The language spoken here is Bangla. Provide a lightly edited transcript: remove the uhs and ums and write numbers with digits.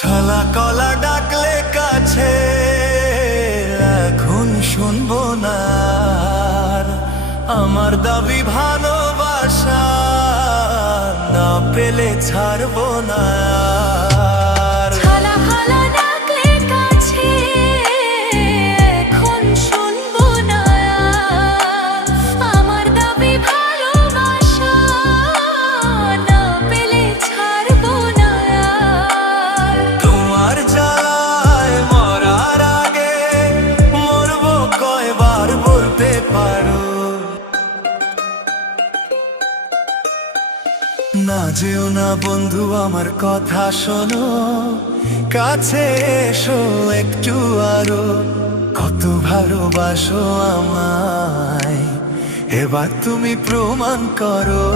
ছলা কলা ডাকলে কাছে এখন শুনবো না আর। আমার দাবি ভালোবাসা না পেলে ছাড়বো না আর। ছলা কলা ডাকলে কাছে এখন শুনবো না আর। আমার দাবি ভালোবাসা না পেলে ছাড়বো না আর। তোমার জ্বালায় মরার আগে মরবো কয়বার বলতে পারো? না যেও না বন্ধু, আমার কথা শোনো, কাছে এসো একটু আরো। কত ভালোবাসো আমায়, এবার তুমি প্রমাণ করো।